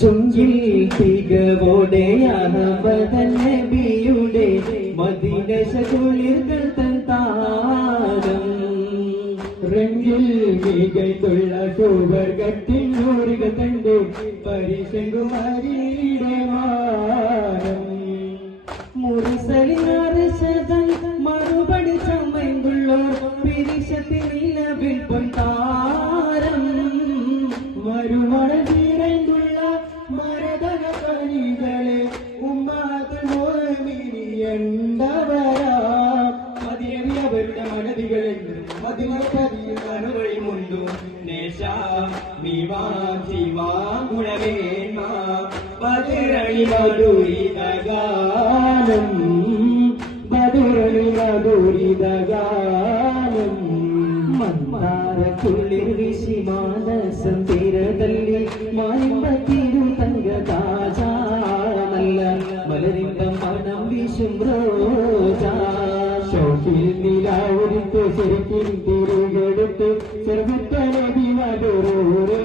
ചുങ്കിൽ തികവോടെ അഹമ്മദൻ നബിയുടെ മദീനശ കുളിർകൾ തൻ താരം രംഗിൽ മികൈത്തുള്ള സുവർഗത്തിൽ നൂറുകൾ കണ്ട് പരിശങ്കുമാരിയുടെ മാനം മുറിസലിനാർശതൻ മറുപടി ചമൈന്തുള്ളോർ പിരിശത്തിൽ നിലവിൽ പൊൻതാരം മരുമണ തീരൈന്തുള്ള മരതക കണികളെ ഉമ്മാതുൽ മുഅ്മിനീയണ്ടവരാ മദീനയിൽ അവരുടെ മനതികളെന്നും മദീനയിൽ വഴി മുണ്ടു നേശ മീവാ ജീവാ ഗുണവേന്മ ബദറണി മധുരിതഗാനം ബദറണി മധുരിതഗാനം മന്ദാരക്കുള്ളിൽ വിശി മാനസം തിരതല്ലി മാലിമ്പത്തിരു തങ്കതാജ നല്ല മലരിമ്പം മണം വീശും റോജ ഷൗക്കിൽ നിലാവുരിത്ത് ശരിക്കും തിരുകെടുത്ത് ചെറുത്തനബി മധുരൂരേ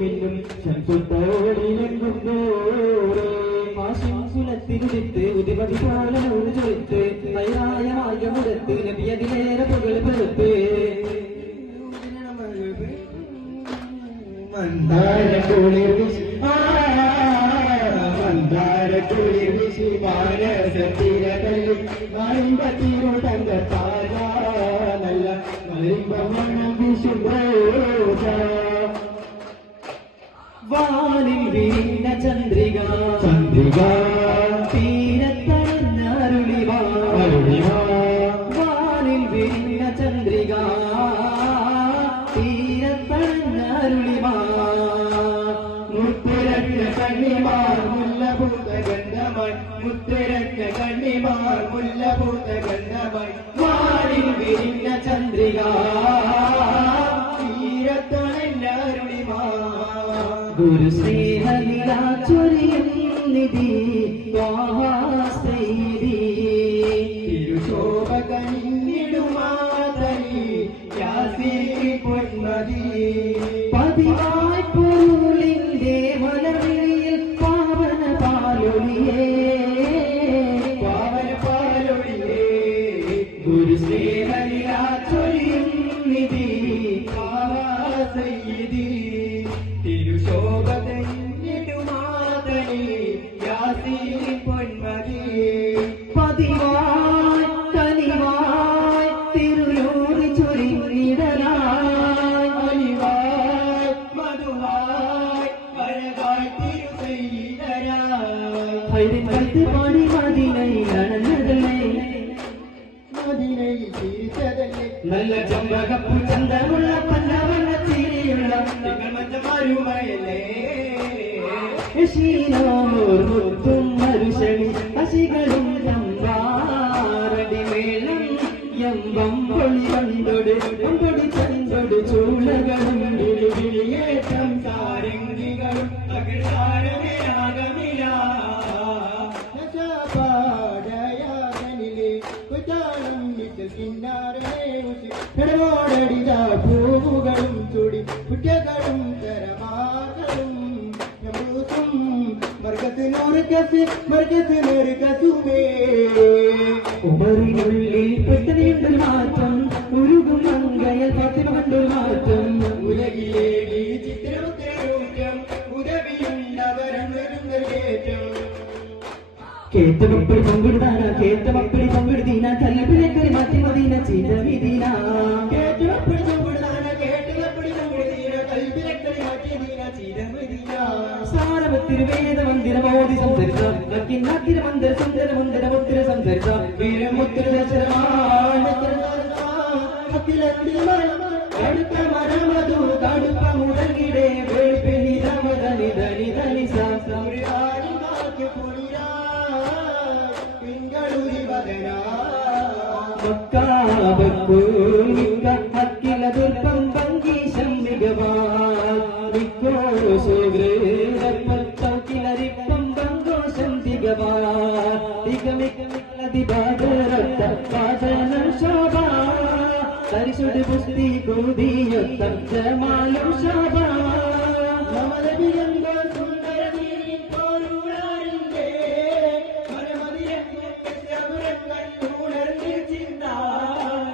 മിന്നും ശംസുത്തോടിലെങ്കും ദൂരേ ആശിം കുലത്തിരുടിത്ത് ഉതിപതി പോലെ നൂറ് ചൊലിത്ത് അയറായ മാർഗമുടത്ത് നബിയതിലേറെ പുകൾ പെടുത്ത് മന്ദാരക്കുളിർ വിശി മന്ദാരക്കുളിർ വിശി മാനസത്തിരതല്ലി മാലിമ്പത്തിരു തങ്കത്താജ നല്ല മലിമ്പമണം വിശും റോജ വാനിൽ വീണ ചന്ദ്രിക ചന്ദ്രിക തീരത്തണഞ്ഞരുളിവാ വാനിൽ വീണ ചന്ദ്രിക തീരത്തണഞ്ഞരുളിവാ മുത്തുരക്ക കണ്ണിമാർ മുല്ലഭൂത ഗന്ധമായി മുത്തുരക്ക കണ്ണിമാർ മുല്ലഭൂത ഗന്ധമായി വാനിൽ വീണ ചന്ദ്രിക തീരത്തണഞ്ഞരുളിവാ ഗുരു സ്നേഹനിലാചൊരിയും നിധി ത്വാഹാസൈദി തിരുശോഭകനിടുമാതരി യാസീൻ പൊന്മതി പതിവായി പൊരുളിന്റെ മലവിളിയിൽ പാവന പാലൊളിയേ ഗുരു സ്നേഹനിലാചൊരിയും നിധി ത്വാഹാസൈദി പതിവായി കനിവായി തിരുനൂറ് ചൊരിഞ്ഞിടലായി അലിവായി മധുവായി അഴകായി തിരുസൈതരായി പാടി മദീനയിൽ അണഞ്ഞതല്ലേ മദീനയിൽ തിരിച്ചതല്ലേ നല്ല ചമ്പകപ്പു ചന്തമുള്ള പന്നവണ്ണ ചീരിയുള്ള നിങ്ങൾ മറ്റമാരുമയല്ലേ മുത്തും മരുശണി അശികളും ചമ്പാറടിമേളം എമ്പം പൊളി വണ്ടൊട് പൊടി ചണ്ടൊട് ചൂളകളും വിളിയേറ്റം സാരംഗികളും പാടയാതനിലെ കുറ്റാളം വിട്ട് കിന്നാറോടടിത പൂവുകളും ചൂടി കുറ്റകളും തരമാകളും ഉമറിനുള്ളിൽ പെട്ടതിയുണ്ടൊരു മാറ്റം ഉരുകും മങ്കയൽ പത്തിന കണ്ടൊരു മാറ്റം ഉലകിലേകി ചിത്രമുദ്രൂറ്റം ഉദവിയുണ്ടവരേറ്റം കേത്തമപ്പടി പങ്കിടുതാന കേത്തമപ്പടി പങ്കിടുതീന കല്ലുപിഴക്കൊരു മാറ്റി മദീന ചെയ്ത വിധീന കേത്തമപ്പടി പങ്കിടുതാന കേട്ടമപ്പടി പങ്കിടുതീന കല്ലുപിഴക്കൊരു മാറ്റി ദീന ചെയ്ത വിധീന സാരവത്തിരുവേദ മന്ദിരമോദി സംസരിച്ച നക്കിന്നാത്തിര മന്ദിര സുന്ദര മന്ദിര മുത്തിര സംസരിച്ച വീരമുത്തിര കടുത്ത മരമതു കടുപ്പ മുടങ്ങിടെ വെളുപ്പിനിതമതനി ധനി ധനി സാക്കി പുളിരാ പിങ്കളൂരി വദന മക്കാബക്കൂലിക്ക അക്കില ദുർപ്പം പങ്കീശം മികവാൻ മിക്കോ സുഗ്രേരപ്പത്തൗക്കിലരിപ്പം പങ്കോശം തികവാൻ തികമിക്കലതിബാദരത്ത വാചനം ശോഭ പരിശുദ്ധ പുസ്തി കൂതിയൊത്തം ജമാലും ശോഭ